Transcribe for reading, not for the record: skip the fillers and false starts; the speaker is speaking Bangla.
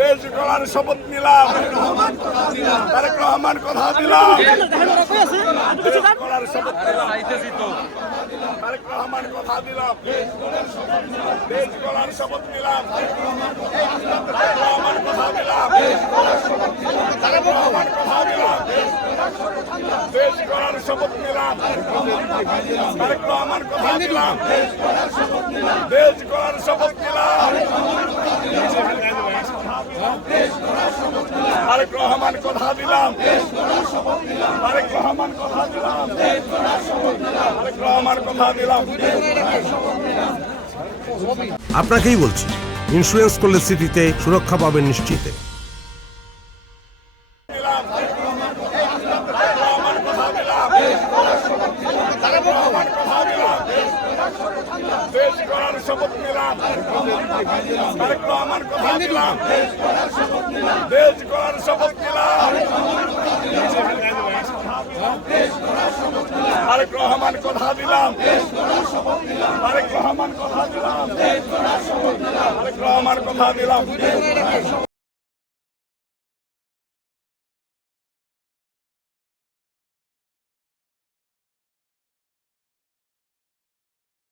দেশ গড়ার শপথ নিলাম, তারেক রহমান কথা দিলাম, দেশ গড়ার শপথ নিলাম, তারেক রহমান কথা দিলাম, দেশ গড়ার শপথ নিলাম, তারেক রহমান কথা দিলাম, তারেক রহমান কথা দিলাম, দেশ গড়ার শপথ নিলাম, তারেক রহমান কথা দিলাম, দেশ গড়ার শপথ নিলাম, তারেক রহমান কথা দিলাম, তারেক রহমান কথা দিলাম, তারেক রহমান কথা দিলাম। আপনাকেই বলছি, ইন্স্যুরেন্স করলে সিটিতে সুরক্ষা পাবেন নিশ্চিতে। দেশ গড়ার শপথ নিলাম, তারেক রহমান কথা দিলাম, দেশ গড়ার শপথ নিলাম, তারেক রহমান কথা দিলাম, তারেক রহমান কথা দিলাম, তারেক রহমান কথা দিলাম।